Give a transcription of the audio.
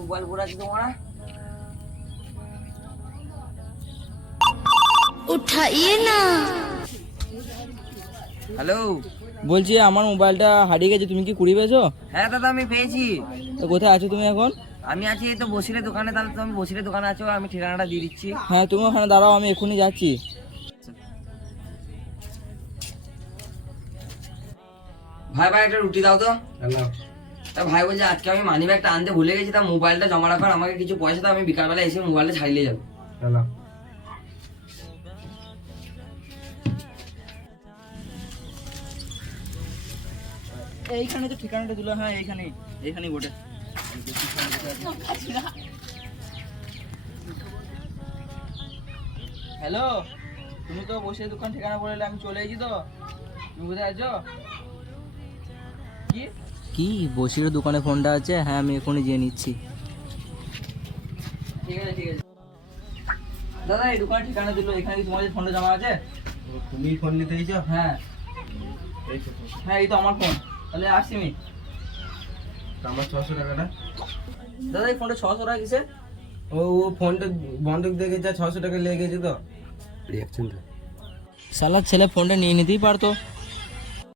Mobile পড়ে আছে তোমার, उठाइए ना। হ্যালো। বলছি আমার মোবাইলটা হারিয়ে গেছে, তুমি কি কুড়িয়ে পেয়েছো? হ্যাঁ দাদা আমি পেয়েছি। তো কোথায় আছো তুমি এখন? আমি আছি এই তো বসিরের দোকানে। তাহলে তুমি বসিরের দোকানে আছো, আমি ঠিকানাটা দিয়ে দিচ্ছি। হ্যাঁ তুমি ওখানে দাঁড়াও, আমি এক্ষুনি যাচ্ছি। ভাই ভাই একটা রুটি দাও তো। তা ভাই বলছে আজকে আমি মানি ব্যাগটা আনতে ভুলে গেছি, তা মোবাইলটা জমা রাখার আমাকে কিছু পয়সা দাও, আমি বিকালবেলা এসে মোবাইলটা ছাড়িয়ে যাবো। এইখানে তো ঠিকানাটা দিল। হ্যাঁ এইখানেই, এইখানেই বটে। হ্যালো, তুমি তো বসে দোকান ঠিকানা বলে, আমি চলে এসেছি তো। তুমি কোথায় আছো? কি কি বসির দোকানে ফোনটা আছে? হ্যাঁ আমি এখনই গিয়ে নিচ্ছি। ঠিক আছে ঠিক আছে। দাদা এই দোকানের ঠিকানা দিল, এখানে কি তোমাদের ফোনটা জমা আছে? তুমি ফোন নিতে এসেছো? হ্যাঁ হ্যাঁ এই তো আমার ফোন। তাহলে আসছি আমি। আমার 600 টাকাটা। দাদা এই ফোনটা 600 টাকা কিসে? ও ফোনটা বন্ধক দেখে যা 600 টাকা লেগে গেছে তো। শালার ছেলে ফোনটা নিয়ে নিতেই পারতো।